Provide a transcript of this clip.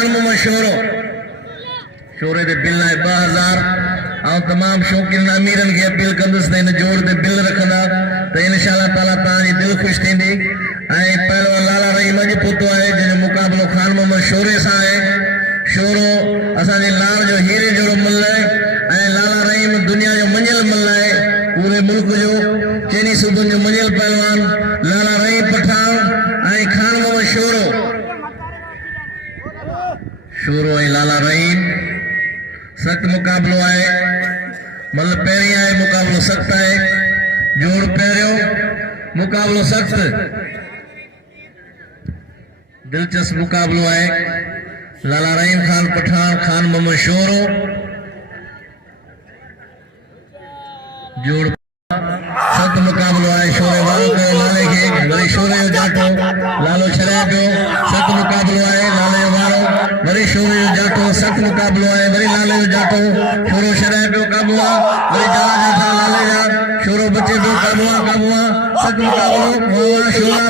खान मोहम्मद शोरे दे bill है 2000 और तमाम शौकीन अमीरन के अपील कंदुस इन जोड़ दे बिल रखंदा तो इंशाअल्लाह ताला ताजी दिल खुश थींदी। पहलवान लाला रहीम अज पुतो है जिन मुकाबलो खान मोहम्मद शोरे सा है। शोरो असांजे लाल जो हीरे जोड़ो मल है। लाला रहीम दुनिया जो मंजिल मल है पूरे मुल्क जो चेनी सूबन जो मंजिल पहलवान लाला रहीम पठान खान मोहम्मद शोरो लाला रहीम सख्त मुकाबलो है। मतलब पहिरीं है मुकाबलो सख्त है। जोड़ पहिरियों मुकाबलो सख्त दिलचस्प मुकाबलो है। लाला रहीम खान पठान खान मोहम्मद शोरो जोड़ सख्त मुकाबलो है। शोरे वारो कयो लाले के वरी शोरे जो जाटो लालो छड़े पियो सख्त मुकाबलो है। लाले वारो वरी शोरे जो जाटो सख्त मुकाबलो है। वरी लाले जो जाटो शोरो छड़े पियो काबुआ वरी जाला जाटा लाले जा शोरो बचे पियो काबुआ सख्त मुकाबलो शोरा